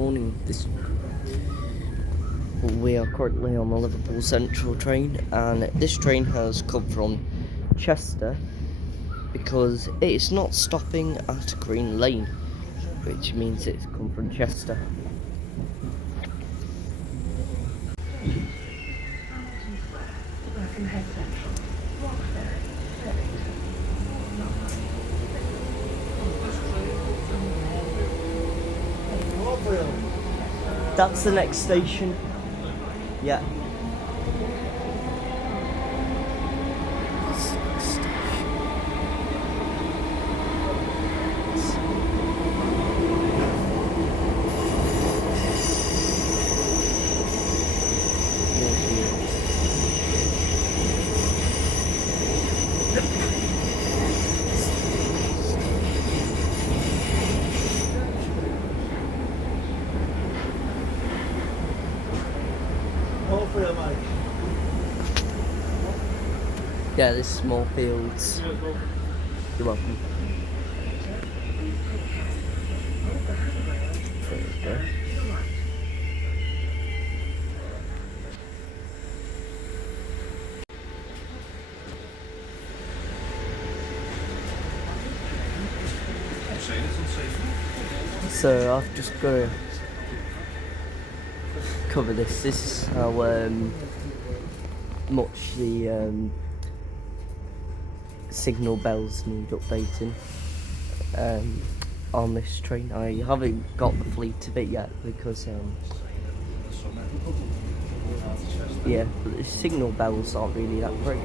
morning. We are currently on the Liverpool Central train, and this train has come from Chester because it is not stopping at Green Lane, which means it's come from Chester. That's the next station. Yeah. Yeah, this small fields. You're welcome. There you go. So I've just got to cover this. This is how much the signal bells need updating on this train. I haven't got the fleet of it yet because yeah, but the signal bells aren't really that great.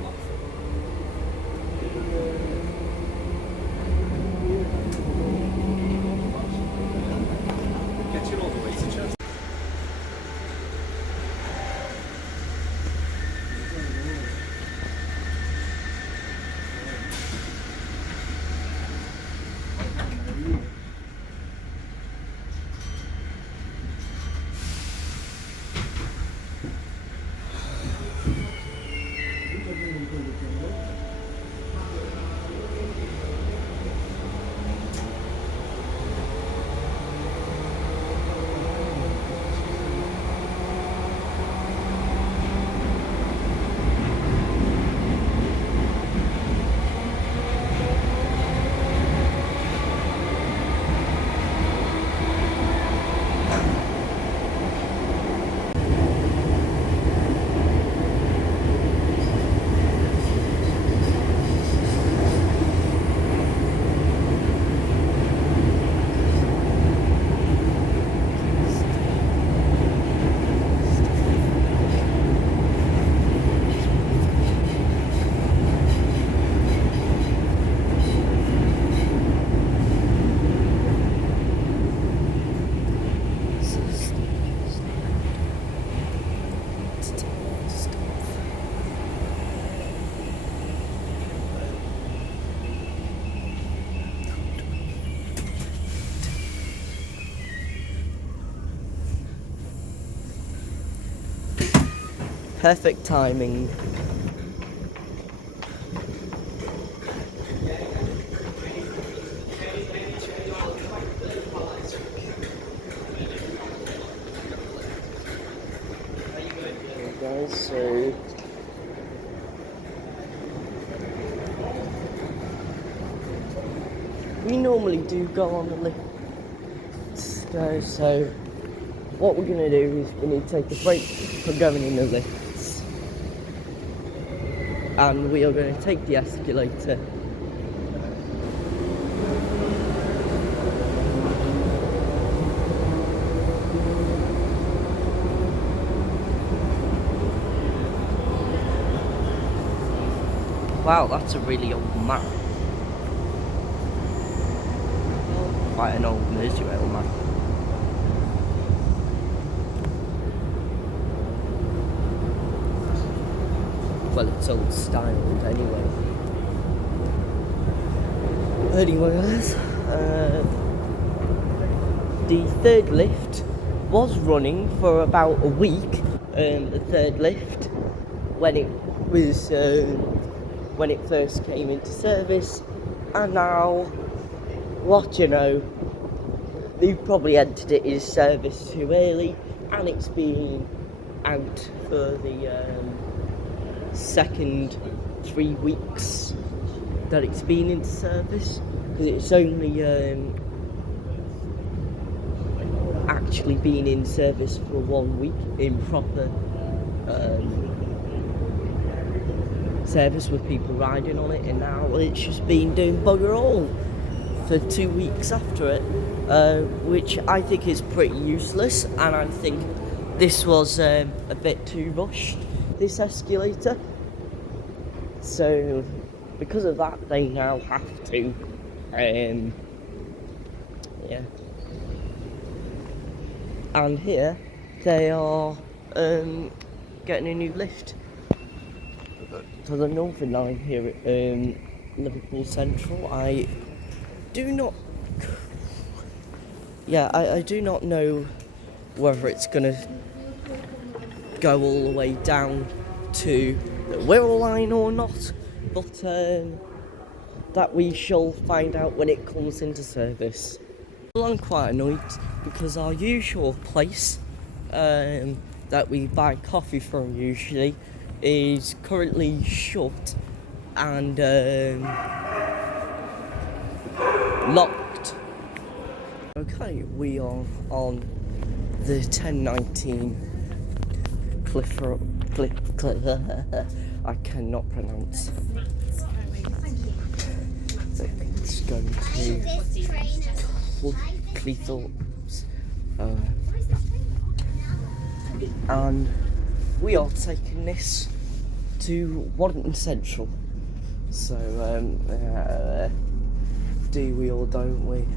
Perfect timing. Okay guys, so we normally do go on the lift, guys, so what we're gonna do is we need to take a break from going in the lifts, and we are going to take the escalator. Wow, that's a really old map. Quite an old Merseyrail map. Well, it's old styled anyway. Anyways, the third lift was running for about a week. The third lift, when it first came into service, and now, what you know, they've probably entered it in service too early, and it's been out for the second 3 weeks that it's been into service, because it's only actually been in service for 1 week in proper service with people riding on it, and now it's just been doing bugger all for 2 weeks after it, which I think is pretty useless, and I think this was a bit too rushed, this escalator. So because of that, they now have to yeah. And here they are getting a new lift for the Northern Line here at Liverpool Central. I do not know whether it's gonna go all the way down to the Wirral Line or not, but that we shall find out when it comes into service. Well, I'm quite annoyed because our usual place that we buy coffee from usually is currently shut and locked. Okay, we are on the 1019 I cannot pronounce. It's going to Cleethorpes, and we are taking this to Warrington Central. So do we or don't we?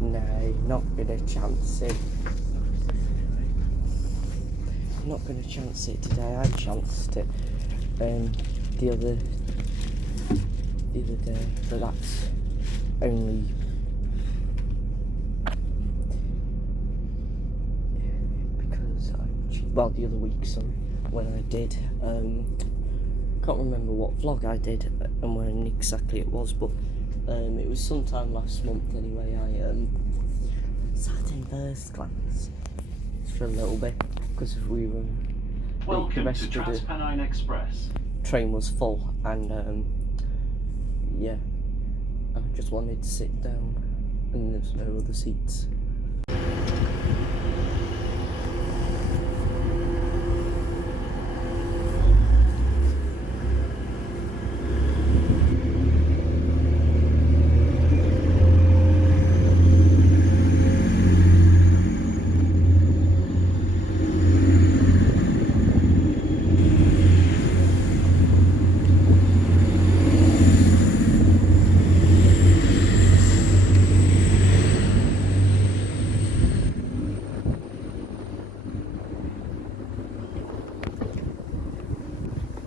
No, not gonna chance it. Not gonna chance it today. I chanced it the other day, but that's only because the other week, sorry, when I did can't remember what vlog I did and when exactly it was, but it was sometime last month anyway. I sat in first class for a little bit because we were Welcome to Transpennine Express. Train was full, and yeah, I just wanted to sit down and there's no other seats.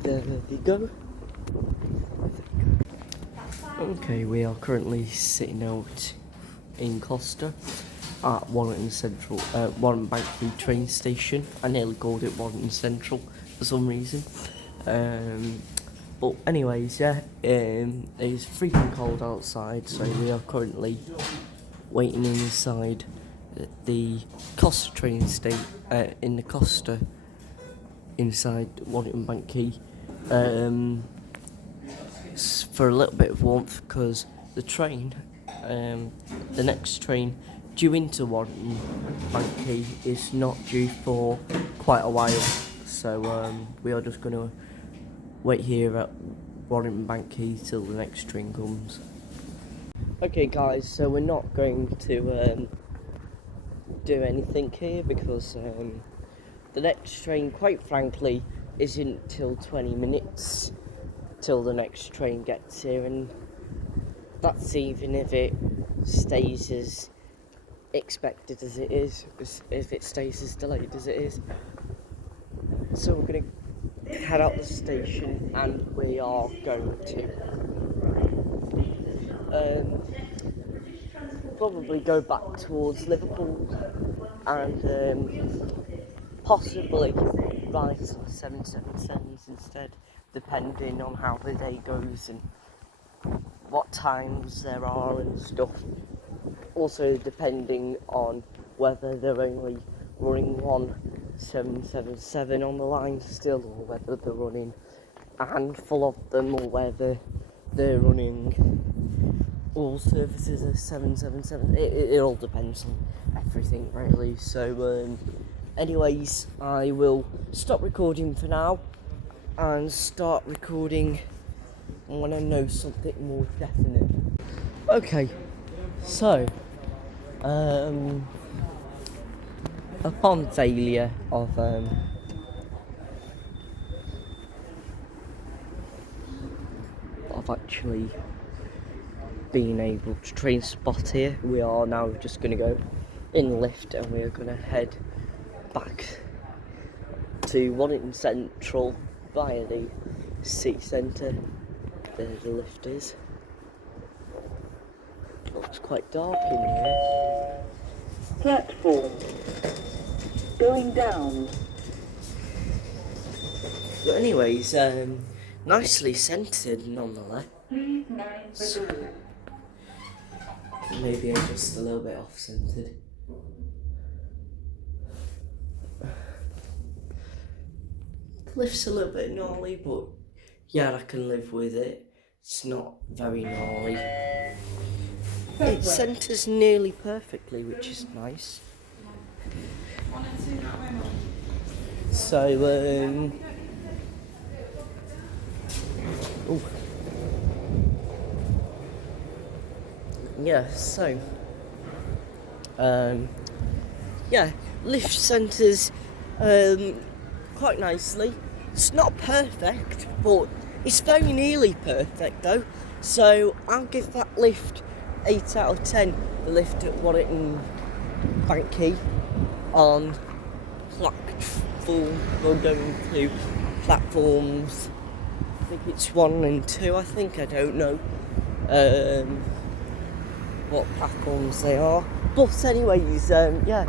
There we go. Okay, we are currently sitting out in Costa at Warrington Central, Warrington Bank train station. I nearly called it Warrington Central for some reason. But anyways, yeah, it's freezing cold outside, so we are currently waiting inside the Costa train station, in the Costa inside Warrington Bank Quay. For a little bit of warmth, because the train, the next train due into Warrington Bank Quay is not due for quite a while, so we are just going to wait here at Warrington Bank Quay till the next train comes. Okay guys, so we're not going to do anything here because the next train, quite frankly, isn't till 20 minutes till the next train gets here, and that's even if it stays as expected as it is, if it stays as delayed as it is. So we're going to head out the station and we are going to probably go back towards Liverpool and possibly ride 777s instead, depending on how the day goes and what times there are and stuff. also depending on whether they're only running one 777 on the line still, or whether they're running a handful of them, or whether they're running all services as 777. It all depends on everything really. So anyways, I will stop recording for now and start recording when I know something more definite. Okay, so upon failure of actually being able to train spot here, we are now just going to go in the lift and we are going to head back to Warrington Central via the city centre. There the lift is. Looks quite dark in here. Platform. Going down. But anyways, nicely centred nonetheless. So, maybe I'm just a little bit off centred. The lift's a little bit gnarly, but yeah, I can live with it. It's not very gnarly. It centres nearly perfectly, which is nice. So, yeah, so, yeah, lift centres quite nicely. It's not perfect, but it's very nearly perfect though. So I'll give that lift 8 out of 10. The lift at Warrington Banky on platform, we're going to platforms, I think it's 1 and 2, I don't know what platforms they are. But anyways, yeah,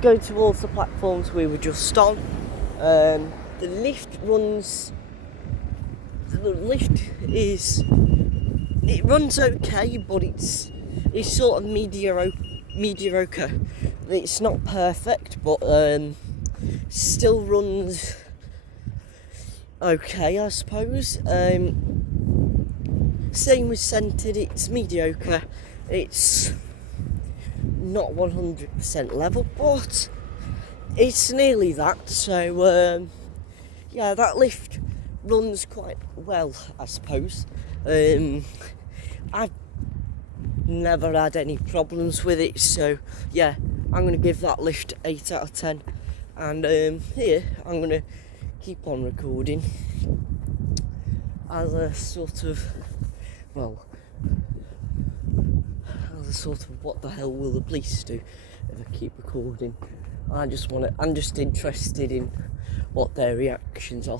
going towards the platforms we were just on. The lift runs okay, but it's sort of mediocre. It's not perfect, but still runs okay, I suppose. Same with centred, it's mediocre. It's not 100% level, but it's nearly that. So yeah, that lift runs quite well, I suppose. I've never had any problems with it, so yeah, I'm going to give that lift 8 out of 10. And here, I'm going to keep on recording as a sort of, what the hell will the police do if I keep recording? I'm just interested in what their reactions are.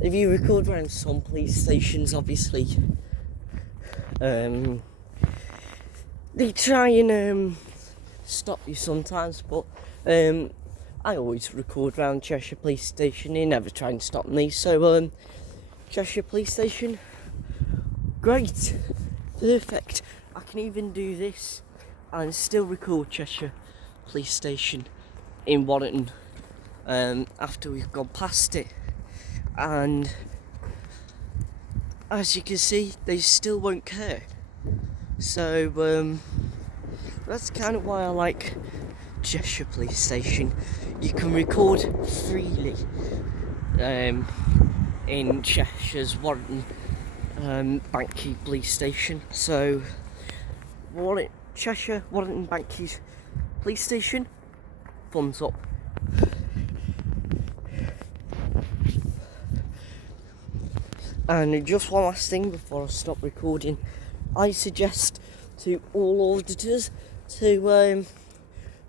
If you record around some police stations, obviously, they try and stop you sometimes, but I always record around Cheshire Police Station. They never try and stop me. So Cheshire Police Station, great, perfect. I can even do this and still record Cheshire Police Station in Warrington after we've gone past it, and as you can see, they still won't care. So that's kind of why I like Cheshire Police Station. You can record freely in Cheshire's Warrington Banky Police Station. So Cheshire Warrington Banky Police Station, thumbs up. And just one last thing before I stop recording, I suggest to all auditors to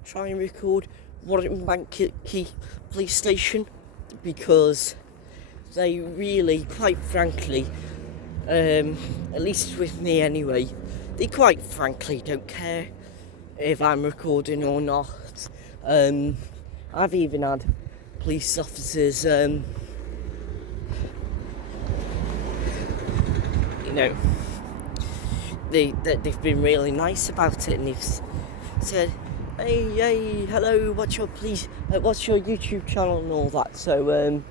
try and record Warrington Banky Police Station, because they really, quite frankly, at least with me anyway, they quite frankly don't care if I'm recording or not. I've even had police officers, they've been really nice about it, and they've said, hey, hello, what's your YouTube channel and all that. So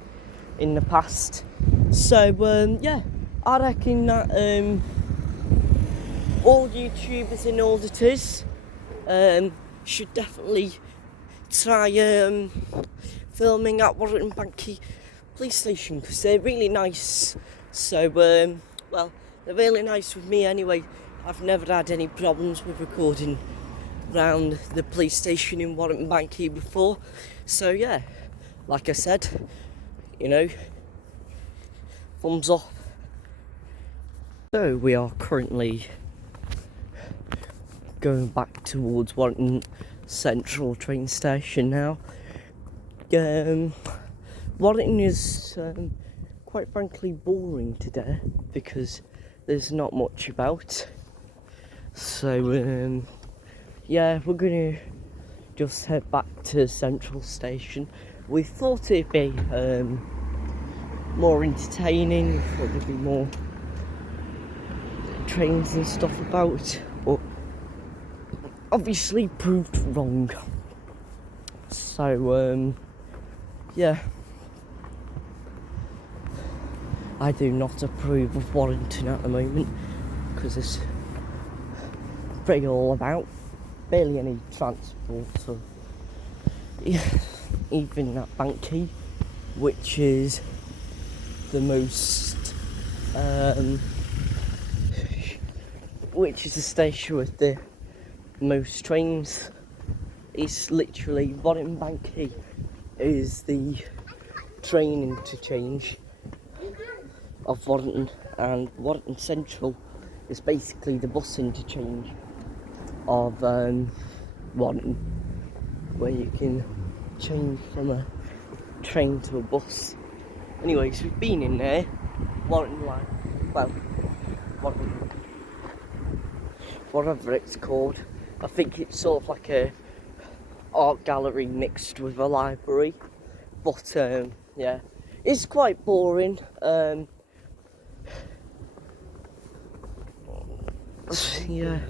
in the past, so yeah, I reckon that all YouTubers and auditors should definitely try filming at Warrington police station, because they're really nice. So well, they're really nice with me anyway. I've never had any problems with recording around the police station in Warrington before. So yeah, like I said, you know, thumbs up. So we are currently going back towards Warrington Central train station now. Warrington is quite frankly boring today because there's not much about. So yeah, we're gonna just head back to Central Station. We thought it'd be more entertaining, thought there'd be more trains and stuff about, but obviously proved wrong. So yeah, I do not approve of Warrington at the moment because it's pretty all about, barely any transport, or even that bank key, which is the most which is the station with the most trains. It's literally Warrington Bank Key is the train interchange of Warrington, and Warrington Central is basically the bus interchange of Warrington, where you can change from a train to a bus. Anyways, we've been in there, Warrington Line, well, Warrington, whatever it's called. I think it's sort of like a art gallery mixed with a library, but yeah, it's quite boring. Yeah,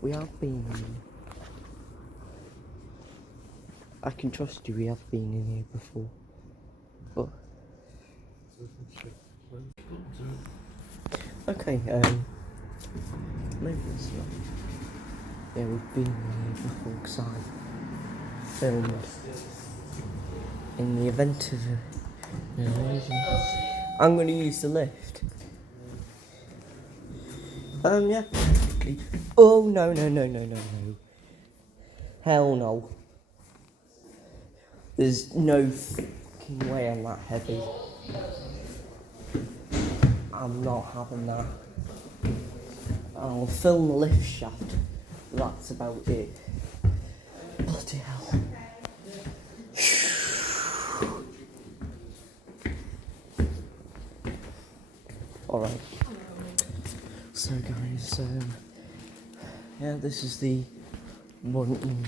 we have been. I can trust you. We have been in here before, but okay. Maybe it's not. Yeah, we've been in here before because I filmed in the event of an emergency. I'm going to use the lift. Yeah. Oh, no. Hell no. There's no fucking way I'm that heavy. I'm not having that. I'll film the lift shaft. That's about it. Bloody hell. Alright. So guys, yeah, this is the Warrington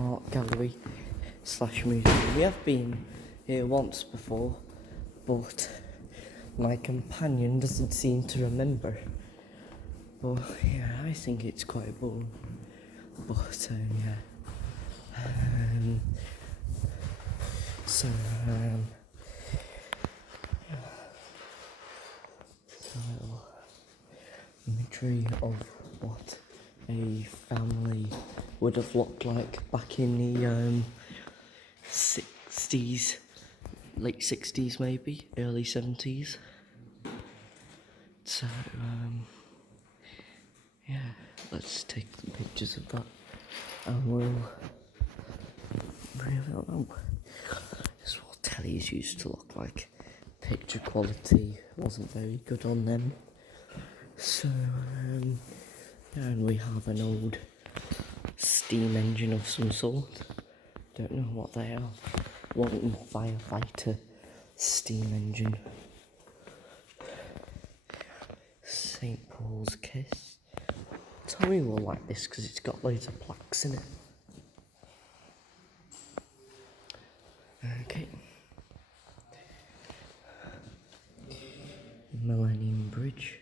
Art Gallery / museum. We have been here once before, but my companion doesn't seem to remember. But yeah, I think it's quite boring. But yeah. So imagery of what a family would have looked like back in the 60s, late 60s maybe, early 70s. So yeah, let's take some pictures of that, and we'll don't know. This is what tellies used to look like. Picture quality wasn't very good on them. So yeah, and we have an old steam engine of some sort. Don't know what they are. Warrington firefighter steam engine. St. Paul's Kiss. Tommy will like this because it's got loads of plaques in it. Okay. Millennium Bridge.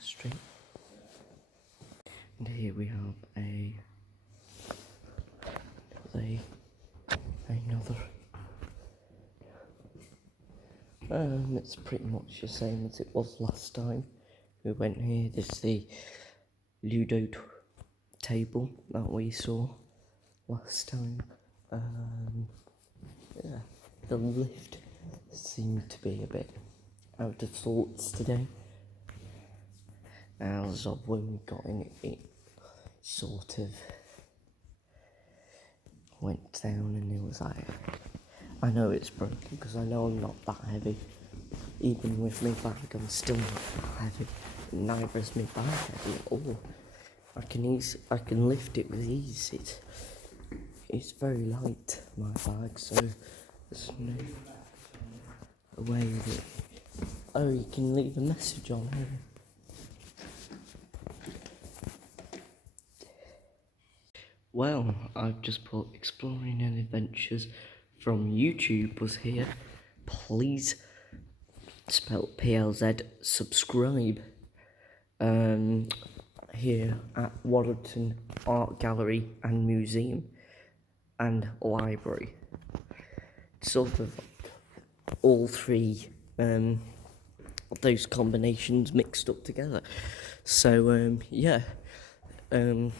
street. And here we have another. It's pretty much the same as it was last time we went here. This is the Ludo table that we saw last time. Yeah, the lift seemed to be a bit out of sorts today. As of when we got in, it sort of went down, and it was like, I know it's broken because I know I'm not that heavy. Even with my bag, I'm still not that heavy. Neither is my bag heavy at all. I can lift it with ease. It's very light, my bag, so there's no way that. Oh, you can leave a message on here. Well, I've just put Exploring and Adventures from YouTube was here. Please, spelled PLZ, subscribe. Here at Warrington Art Gallery and Museum and Library. Sort of like all three of those combinations mixed up together. So yeah. Good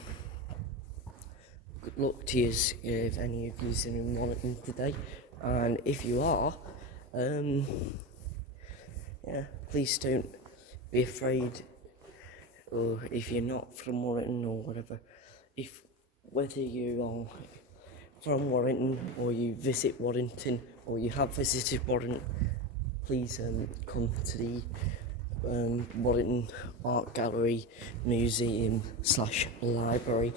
luck to you if any of you are in Warrington today, and if you are, yeah, please don't be afraid, or if you're not from Warrington or whatever, whether you are from Warrington or you visit Warrington or you have visited Warrington, please come to the Warrington Art Gallery Museum / Library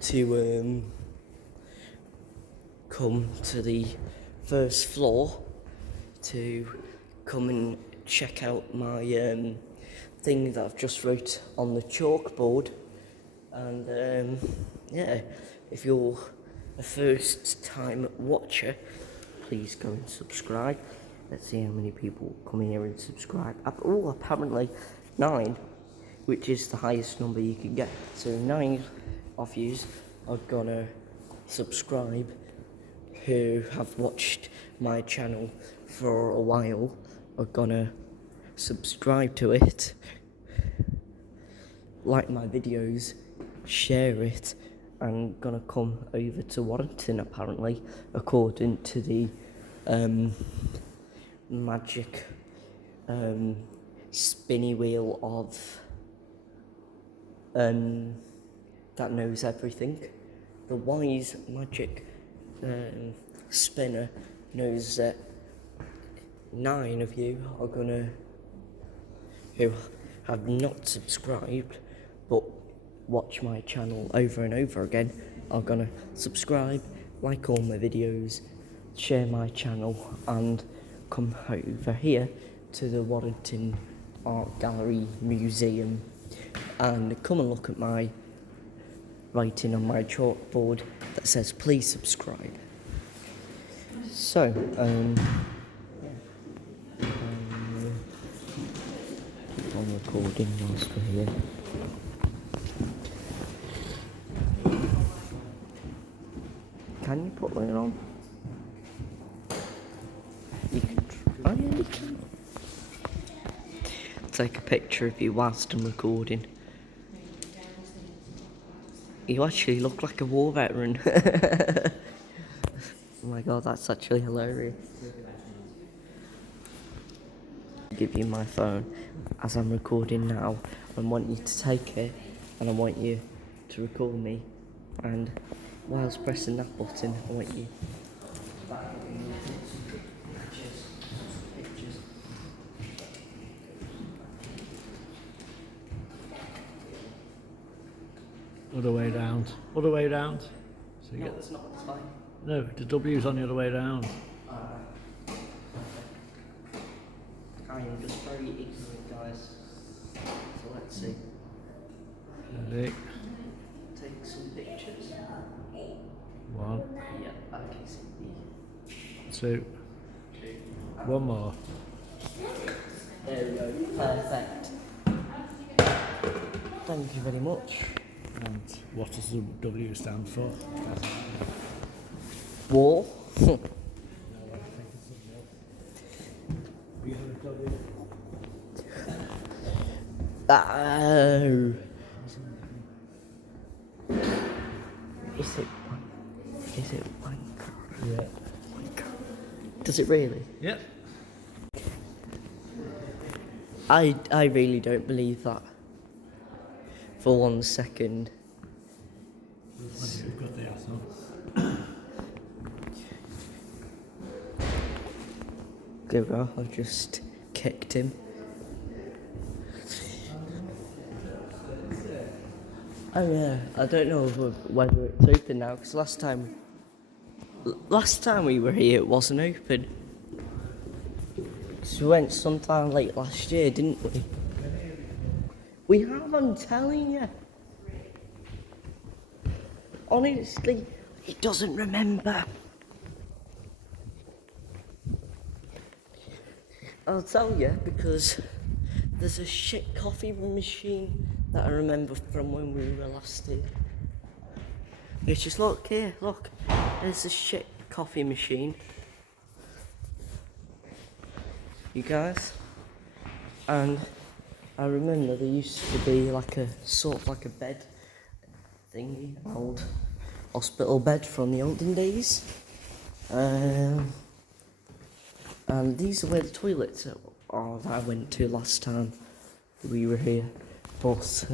to come to the first floor to come and check out my thing that I've just wrote on the chalkboard. And yeah, if you're a first time watcher, please go and subscribe. Let's see how many people come in here and subscribe. Oh, apparently 9, which is the highest number you can get. So 9 of you are gonna subscribe who have watched my channel for a while, are gonna subscribe to it, like my videos, share it, and gonna come over to Warrington, apparently, according to the magic spinny wheel of that knows everything. The wise magic spinner knows that 9 of you are gonna, who have not subscribed but watch my channel over and over again, are gonna subscribe, like all my videos, share my channel, and come over here to the Warrington Art Gallery Museum and come and look at my writing on my chalkboard that says please subscribe. So keep on recording whilst we're here. Can you put one on? You can. Oh yeah, you can. Take a picture of you whilst I'm recording. You actually look like a war veteran. Oh my god, that's actually hilarious. I'll give you my phone as I'm recording now. I want you to take it and I want you to record me, and whilst pressing that button I want you pictures. Other way round. Other way round. So you No, get, it's not, it's fine. no, the W's on the other way round. I am just very ignorant, guys. So let's see. Ready? Take some pictures. 1, Yeah, I can see 2, 1 more. There we go. Perfect. Thank you very much. And what does the W stand for? War. Oh. Is it wanker? Yeah. Wanker. Does it really? Yep. I really don't believe that. For 1 second. We've got the asshole. There we go. I just kicked him. Oh yeah, I don't know whether it's open now, because last time we were here it wasn't open. So we went sometime late last year, didn't we? We have, I'm telling you. Honestly, he doesn't remember. I'll tell you, because there's a shit coffee machine that I remember from when we were last here. It's just, look here, look. There's a shit coffee machine. You guys? And I remember there used to be like a sort of like a bed thingy, an old hospital bed from the olden days. And these are where the toilets are that I went to last time we were here. But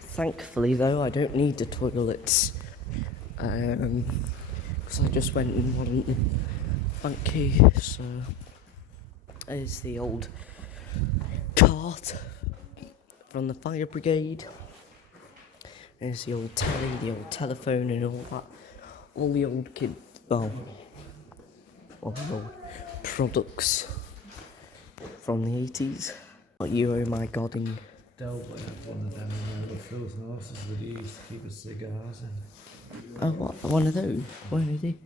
thankfully though, I don't need the toilets. Because I just went in Warrington. Thank you. So there's the old cart from the fire brigade. There's the old telly, the old telephone and all that. All the old all the old products from the 80s. Like you, oh my god, and Delbert had one of them little frozen horses that he used to keep his cigars in. oh, what? One of those? Where is he?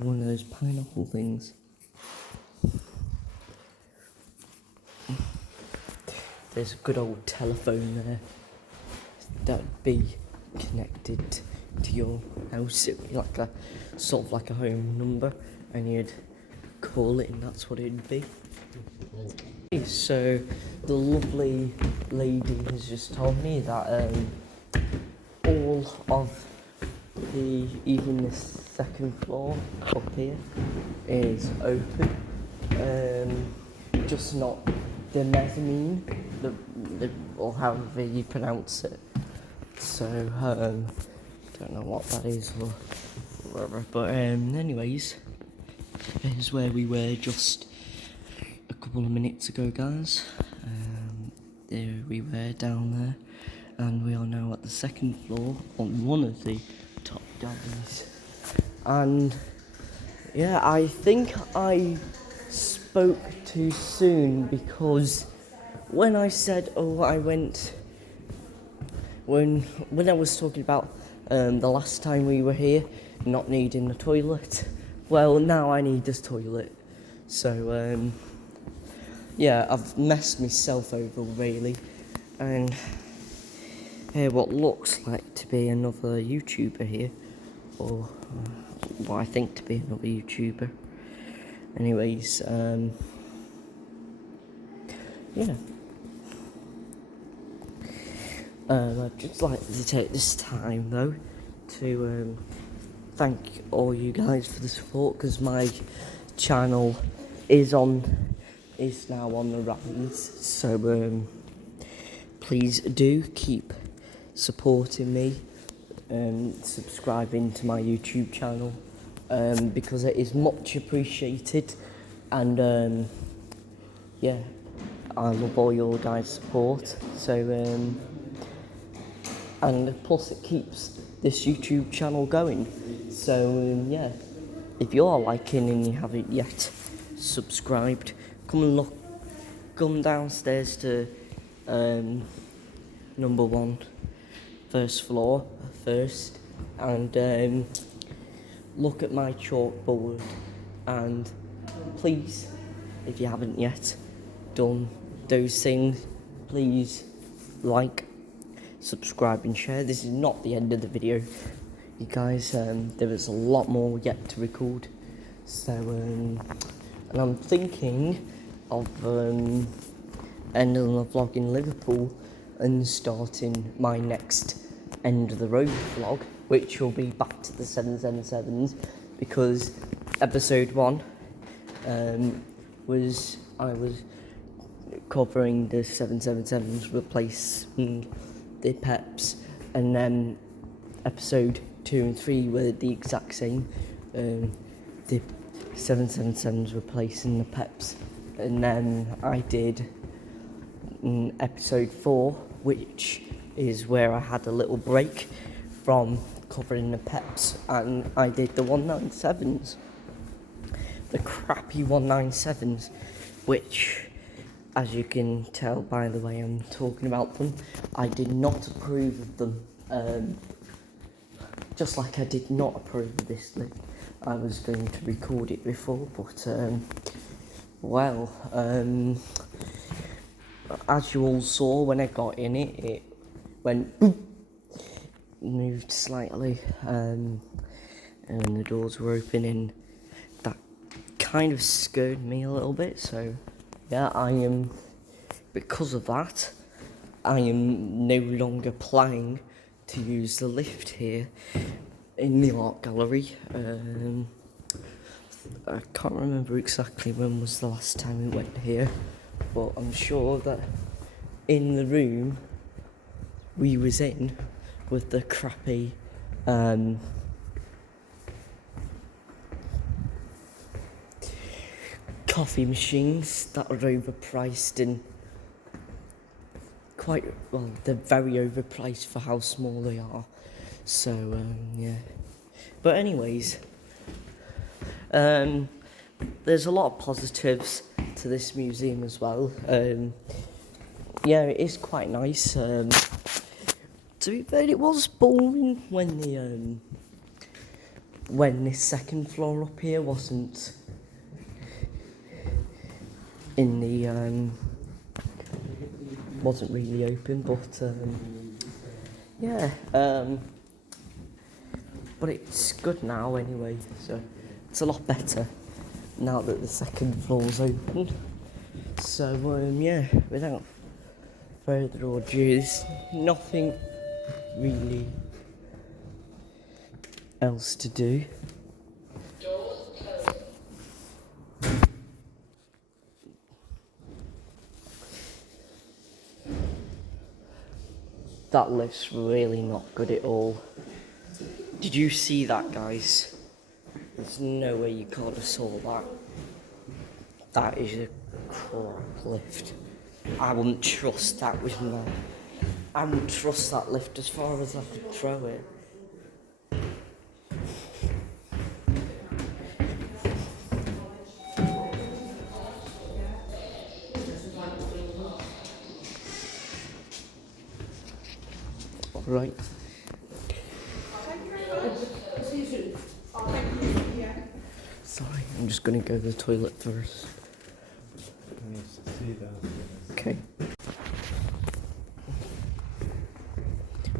One of those pineapple things. There's a good old telephone there. That'd be connected to your house. It'd be like a sort of like a home number, and you'd call it, and that's what it'd be. So the lovely lady has just told me that all of even the second floor up here is open, just not the mezzanine, or however you pronounce it. So don't know what that is or whatever. But anyways, here's where we were just a couple of minutes ago, guys. There we were down there, and we are now at the second floor on one of the top galleries. And yeah, I think I spoke too soon, because when I said, oh, I went when I was talking about the last time we were here not needing a toilet, well, now I need this toilet. So yeah, I've messed myself over really, and here what looks like to be another YouTuber here, or what I think to be another YouTuber. Anyways, yeah. I'd just like to take this time though to thank all you guys for the support, because my channel is now on the rise. So please do keep supporting me and subscribing to my YouTube channel, because it is much appreciated, and yeah, I love all your guys' support. So and plus it keeps this YouTube channel going. So yeah, if you are liking and you haven't yet subscribed, come downstairs to number 1, first floor first, and look at my chalkboard, and please, if you haven't yet done, those things, please like, subscribe and share. This is not the end of the video, you guys. There is a lot more yet to record, so and I'm thinking of ending the vlog in Liverpool and starting my next end of the road vlog, which will be back to the 777s, because episode 1 was I was covering the 777s replacing the Peps, and then episode 2 and 3 were the exact same, the 777s replacing the Peps, and then I did episode 4, which is where I had a little break from covering the Peps, and I did the 197s, the crappy 197s, which, as you can tell by the way I'm talking about them, I did not approve of them. Just like I did not approve of this lift. I was going to record it before, but as you all saw when I got in it, it went boop, moved slightly, and the doors were opening. That kind of scared me a little bit, so yeah, because of that, I am no longer planning to use the lift here in the art gallery. I can't remember exactly when was the last time we went here, but I'm sure that in the room we was in with the crappy coffee machines that are overpriced, and they're very overpriced for how small they are, so yeah. But anyways, there's a lot of positives to this museum as well. Yeah, it is quite nice. To be fair, it was boring when this second floor up here wasn't in the wasn't really open, but yeah, but it's good now anyway, so it's a lot better now that the second floor's open. So yeah, without further ado, there's nothing really else to do. That lift's really not good at all. Did you see that, guys? There's no way you could have saw that. That is a crap lift. I wouldn't trust that with my... I wouldn't trust that lift as far as I could throw it. Right. Sorry, I'm just gonna go to the toilet first. Okay.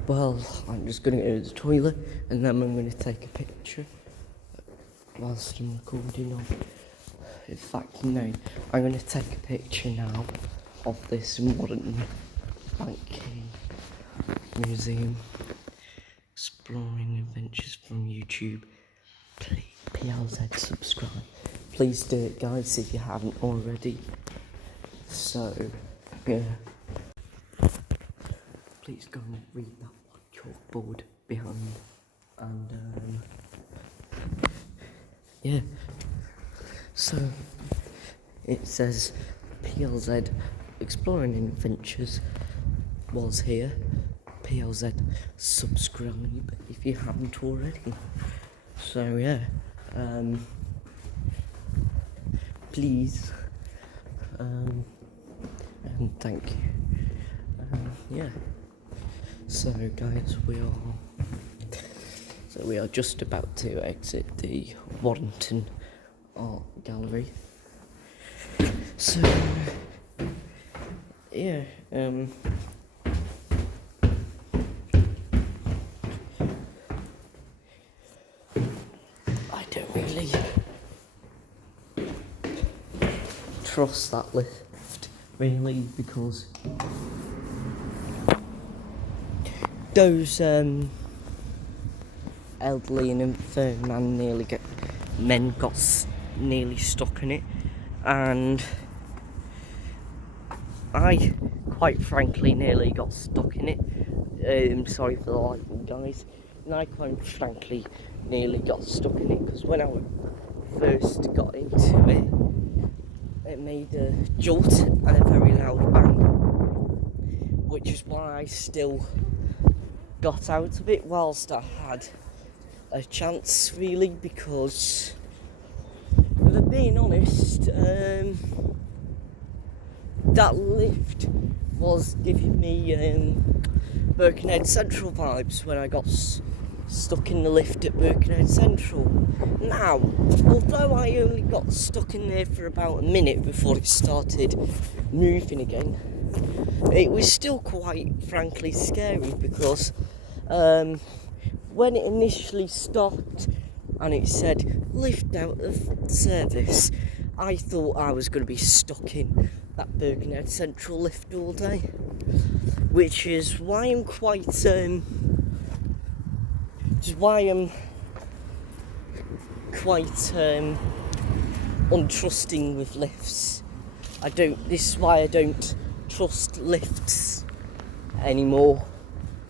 Well, I'm just gonna go to the toilet and then I'm gonna take a picture whilst I'm recording on. In fact, no, I'm gonna take a picture now of this modern banking museum, exploring adventures from YouTube. Please, PLZ, subscribe. Please do it, guys, if you haven't already. So, yeah. Please go and read that chalkboard behind. And, yeah. So, it says PLZ, exploring adventures was here. PLZ, subscribe if you haven't already. So yeah, please, and thank you. Yeah. So guys, we are just about to exit the Warrington Art Gallery. So yeah, I don't really trust that lift, really, because those elderly and infirm men got nearly stuck in it, and I quite frankly nearly got stuck in it. Sorry for the lightning, guys. And I quite frankly nearly got stuck in it because when I first got into it, it made a jolt and a very loud bang, which is why I still got out of it whilst I had a chance, really, because if I'm being honest, that lift was giving me Birkenhead Central vibes when I got stuck in the lift at Birkenhead Central. Now, although I only got stuck in there for about a minute before it started moving again, it was still quite frankly scary because when it initially stopped and it said lift out of service, I thought I was going to be stuck in that Birkenhead Central lift all day, which is why I'm quite untrusting with lifts. This is why I don't trust lifts anymore,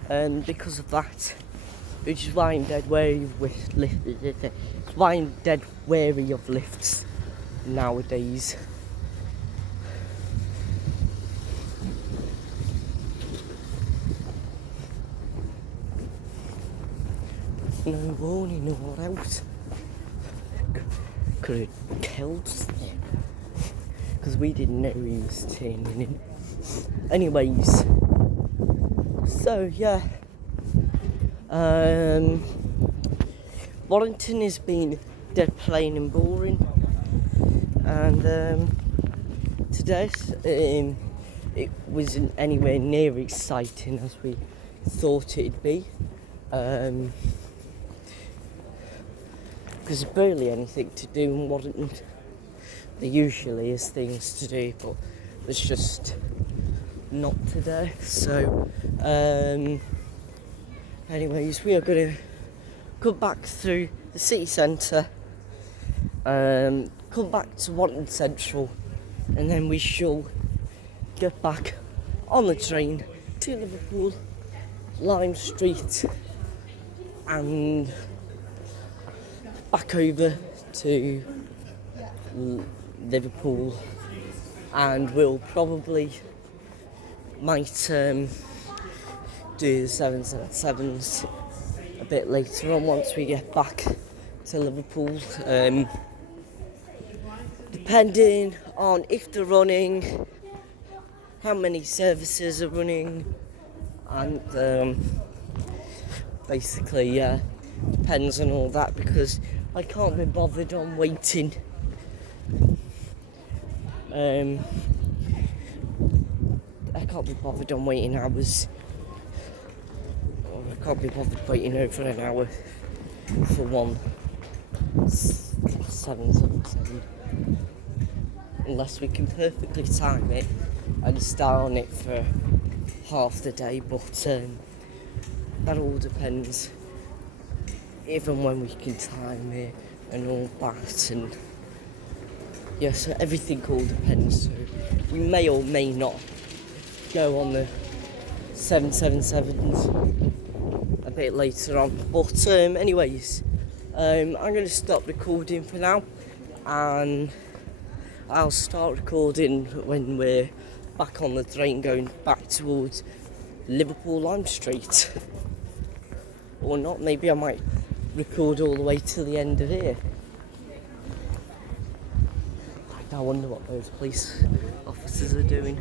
because of that. Which is why I'm dead wary with lifts. Why I'm dead wary of lifts nowadays. No warning, no out. Could have killed us because we didn't know he was turning in. Anyways, so yeah, Warrington has been dead plain and boring, and today it wasn't anywhere near exciting as we thought it'd be. Because there's barely anything to do in Warrington. There usually is things to do, but there's just not today. So, anyways, we are going to come back through the city centre, come back to Warrington Central, and then we shall get back on the train to Liverpool, Lime Street, and back over to Liverpool, and we'll probably might do the 777s a bit later on once we get back to Liverpool, depending on if they're running, how many services are running, and basically depends on all that, because I can't be bothered on waiting. I can't be bothered on waiting hours. I can't be bothered waiting over an hour for one 777. Unless we can perfectly time it and start on it for half the day, but that all depends even when we can time it and all that, and yeah, so everything all depends. So we may or may not go on the 777s a bit later on, but anyways, I'm going to stop recording for now, and I'll start recording when we're back on the train going back towards Liverpool Lime Street. Or not, maybe I might record all the way to the end of here. I wonder what those police officers are doing.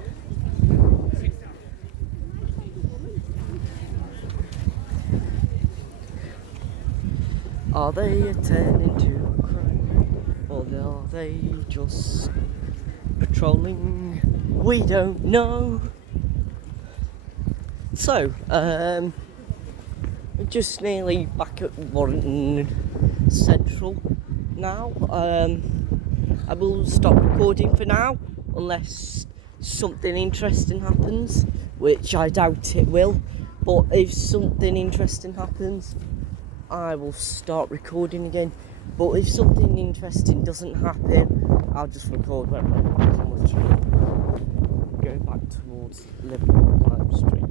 Are they attending to a crime, or are they just patrolling? We don't know. So, we're just nearly back at Warrington Central now. I will stop recording for now unless something interesting happens, which I doubt it will. But if something interesting happens, I will start recording again. But if something interesting doesn't happen, I'll just record when I'm back on the train. Going back towards Liverpool Lime Street.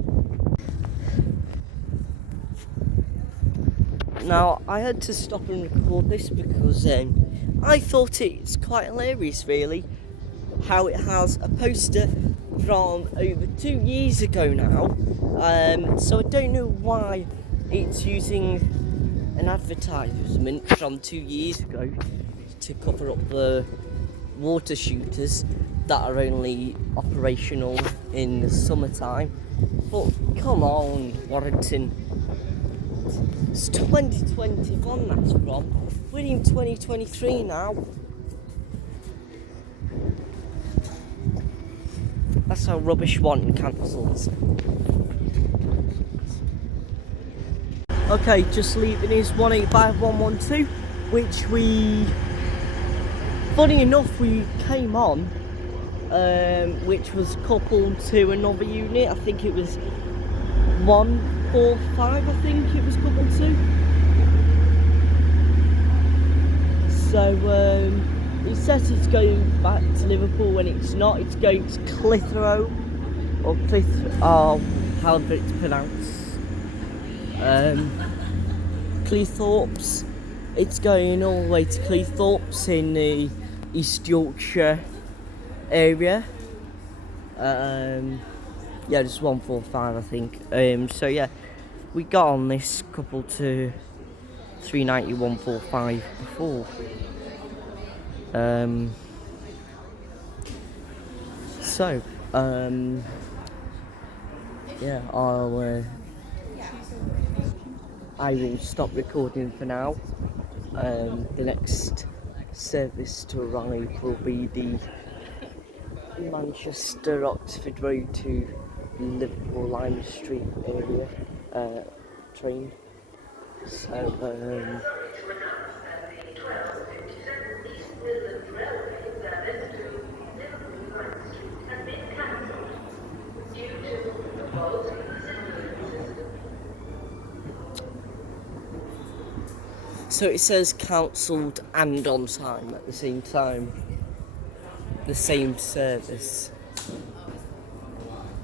Now, I had to stop and record this because I thought it's quite hilarious, really, how it has a poster from over 2 years ago now. So I don't know why it's using an advertisement from 2 years ago to cover up the water shooters that are only operational in the summertime. But come on, Warrington. It's 2021 that's from. We're in 2023 now. That's how rubbish Warrington cancels. Okay, just leaving is 185112, which we, funny enough, we came on, which was coupled to another unit. I think it was 145, I think it was coupled to. So, it says it's going back to Liverpool when it's not. It's going to Clitheroe, or however it's pronounced. Cleethorpes. It's going all the way to Cleethorpes in the East Yorkshire area. Yeah, just 145, I think. So yeah, we got on this couple to 390 145 before. So yeah, I will stop recording for now. The next service to arrive will be the Manchester Oxford Road to Liverpool Lime Street area train. So so it says cancelled and on time at the same time. The same service.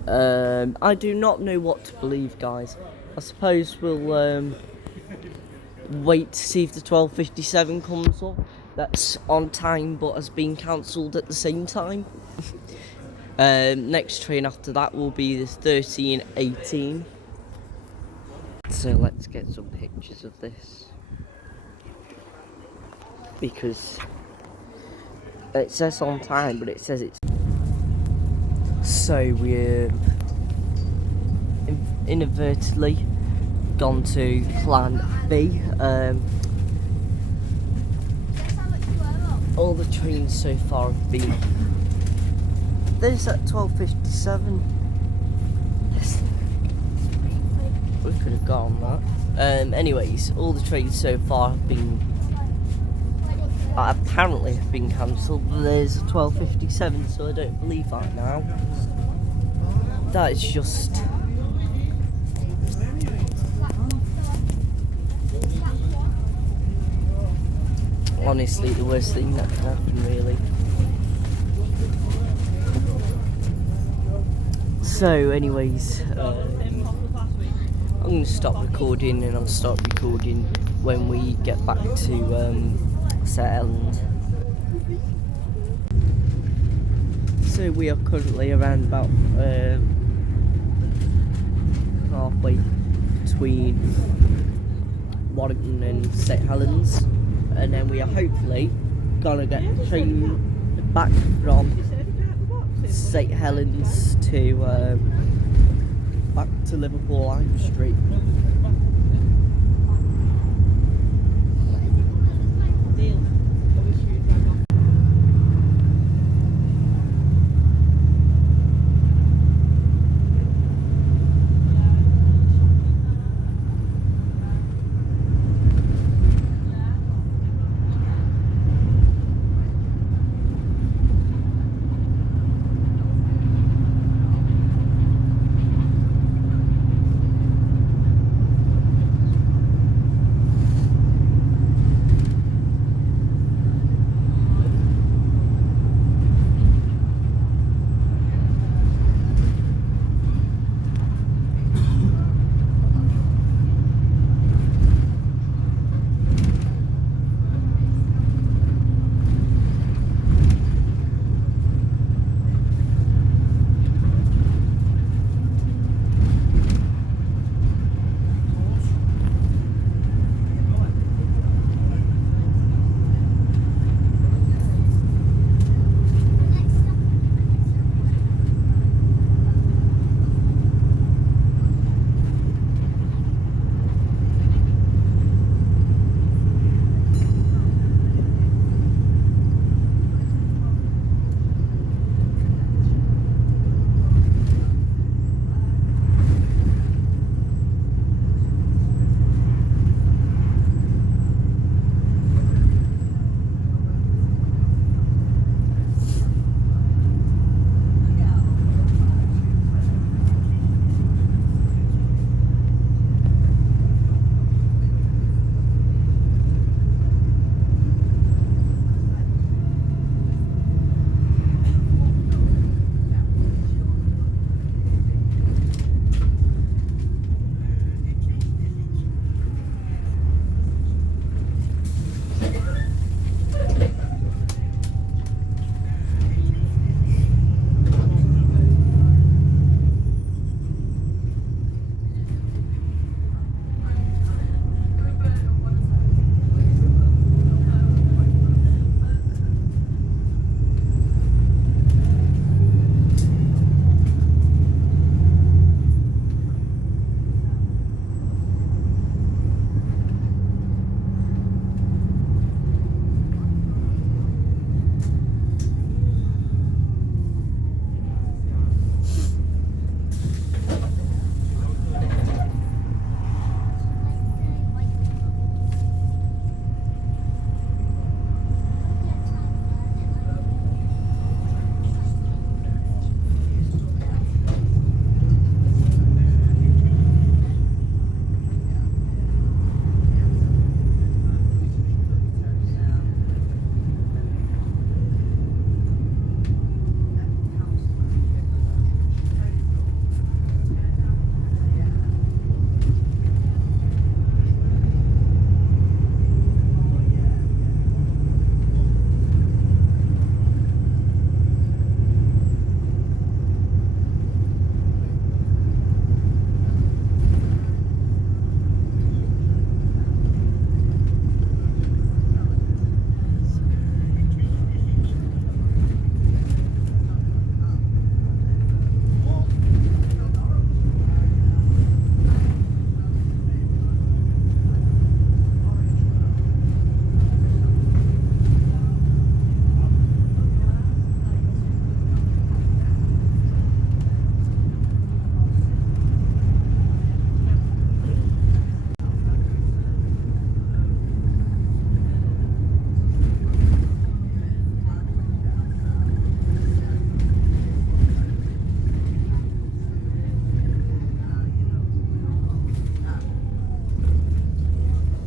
I do not know what to believe, guys. I suppose we'll wait to see if the 12:57 comes up. That's on time but has been cancelled at the same time. Next train after that will be the 13:18. So let's get some pictures of this, because it says on time, but it says it's. So we're inadvertently gone to plan B. All the trains so far have been. This at 12:57. Yes. We could have gone that. Anyways, all the trains so far have been. Apparently have been cancelled, but there's a 12:57, so I don't believe that now. That is just. Honestly, the worst thing that can happen, really. So, anyways, I'm going to stop recording, and I'll start recording when we get back to St Helens. So we are currently around about halfway between Warrington and St Helens, and then we are hopefully gonna get the train back from St Helens to back to Liverpool Lime Street.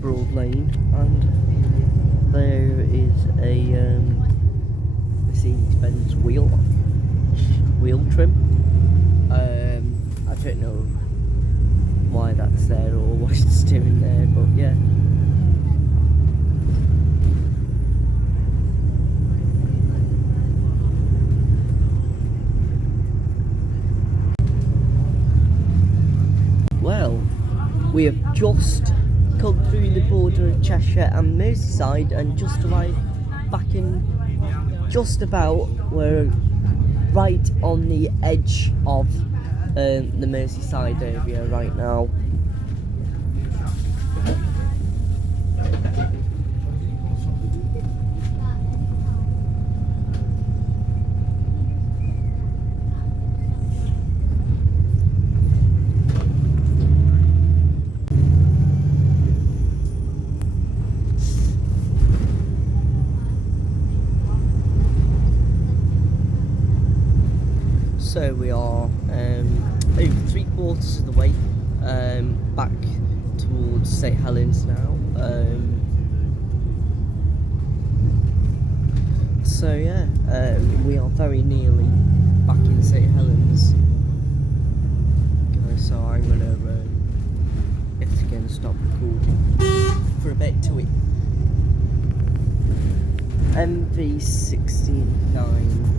broad lane, and there is a Mercedes-Benz wheel trim. I don't know why that's there or what it's doing there, but yeah. Well, we have just come through the border of Cheshire and Merseyside and just arrived back in just about, we're right on the edge of the Merseyside area right now. So we are over 3/4 of the way back towards St Helens now. So yeah, we are very nearly back in St Helens. So I'm gonna yet again stop recording for a bit till it MV69.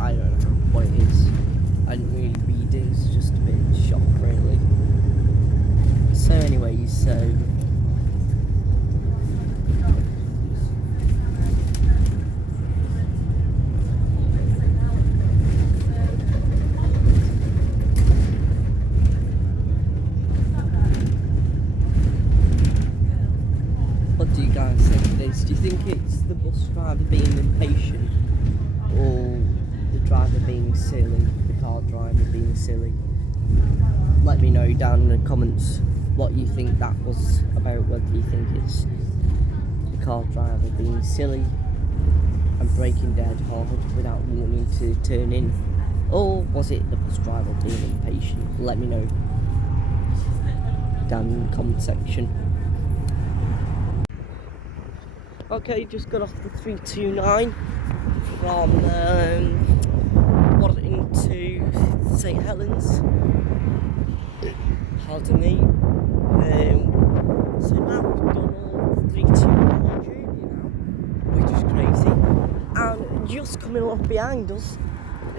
I don't know what it is. I didn't really read it, it's just a bit shock really. So anyways, what do you guys think of this? Do you think it's the bus driver being impatient, or the driver being silly, the car driver being silly? Let me know down in the comments what you think that was about, whether you think it's the car driver being silly and braking dead hard without wanting to turn in, or was it the bus driver being impatient? Let me know down in the comment section. Okay, just got off the 329 from Warrington to St Helens. Pardon me. So now we've done all the 329 journey now, which is crazy. And just coming along behind us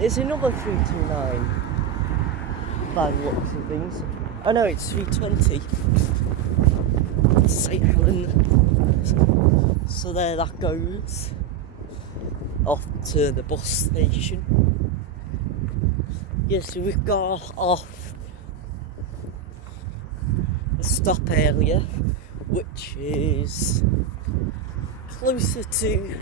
is another 329. By the looks of things. Oh no, it's 320. St Helens. So there that goes. Off to the bus station. Yes, so we've got off a stop area, which is closer to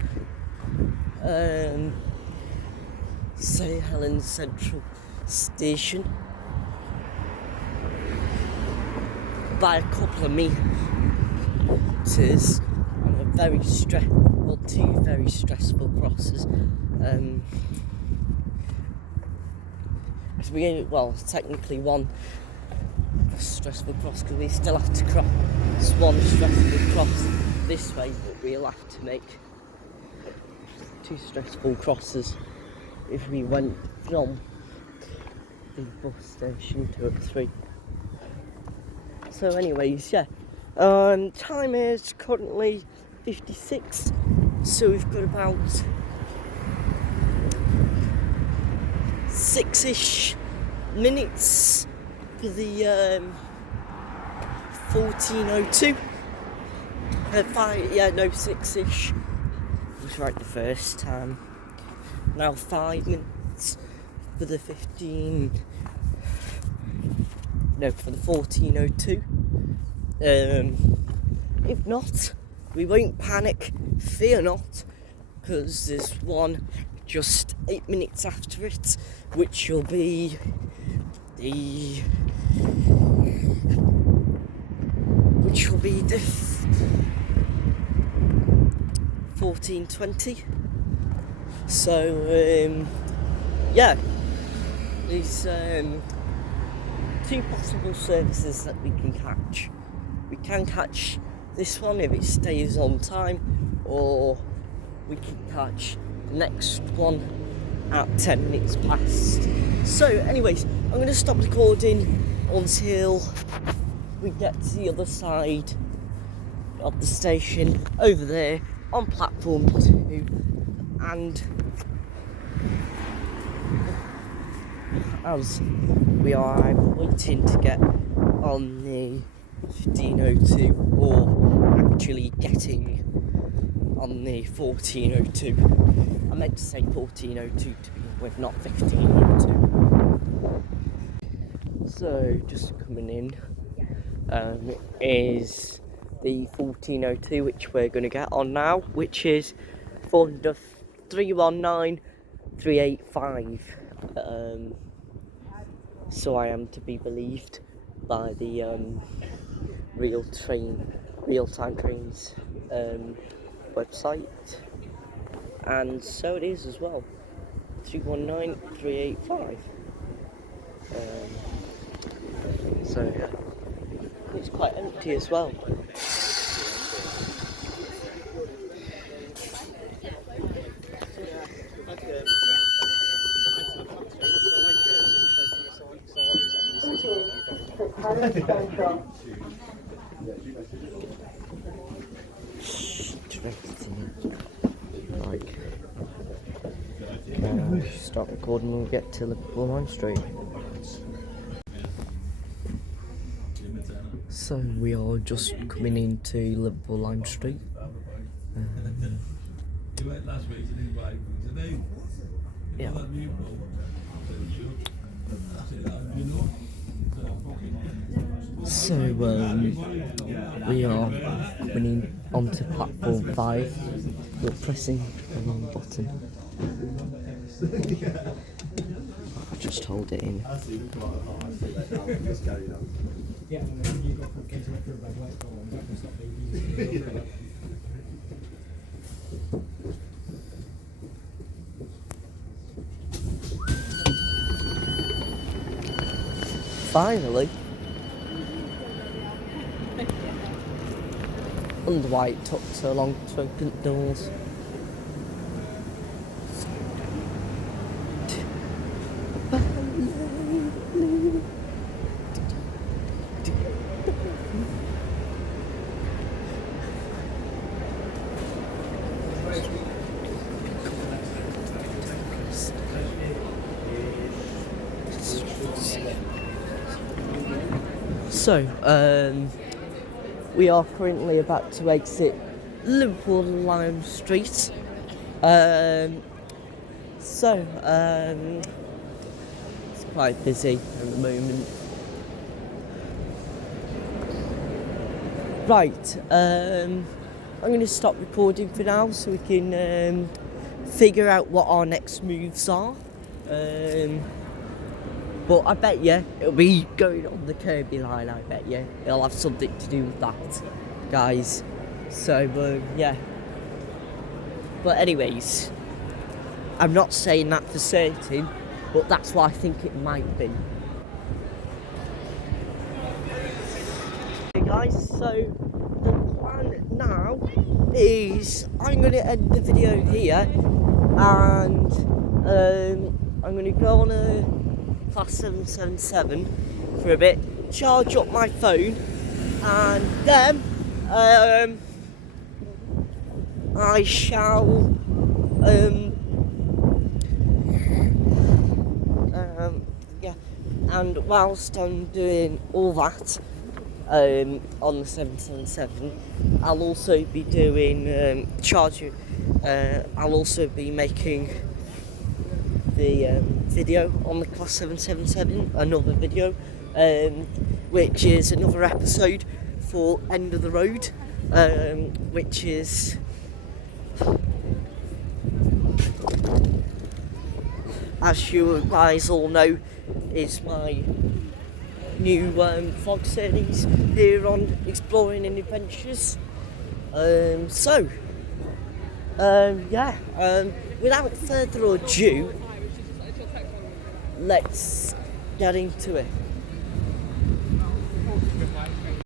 St Helens Central Station by a couple of meters, on a very two very stressful crosses. Technically one stressful cross, because we still have to cross one stressful cross this way, but we'll have to make two stressful crosses if we went from the bus station to a 3. So anyways, yeah, time is currently 56, so we've got about 6-ish minutes for the 14:02. 6-ish. I was right the first time. Now 5 minutes for the 14:02. If not, we won't panic, fear not, because there's one just 8 minutes after it, which will be the 14:20. So yeah, there's two possible services that we can catch we can catch this one if it stays on time, or we can catch the next one at 10 minutes past. So anyways, I'm going to stop recording until we get to the other side of the station, over there on platform 2, and as we are waiting to get on the 1502, or actually getting on the 1402. I meant to say 1402 to begin with, not 1502. So just coming in is the 1402, which we're going to get on now, which is 319,385. So I am to be believed by the real-time trains website, and so it is as well. 319,385. So yeah, it's quite empty as well. Start recording when we get to Liverpool Line Street. So we are just coming into Liverpool Lime Street. Yeah. So we are coming in onto platform 5. We're pressing the wrong button. I'll just hold it in. Finally. Wonder why it took so long to open the doors. So, we are currently about to exit Liverpool Lime Street. It's quite busy at the moment. Right, I'm going to stop recording for now so we can figure out what our next moves are. But I bet you it'll be going on the Kirby line, I bet you. It'll have something to do with that, guys. So, yeah. But anyways, I'm not saying that for certain, but that's what I think it might be. Okay guys, so the plan now is I'm going to end the video here, and I'm going to go on a Class 777 for a bit, charge up my phone, and then I shall yeah, and whilst I'm doing all that on the 777, I'll also be doing charging. I'll also be making the video on the Class 777, another video, which is another episode for End of the Road, which is as you guys all know, is my new vlog series here on Exploring and Adventures. Without further ado, let's get into it.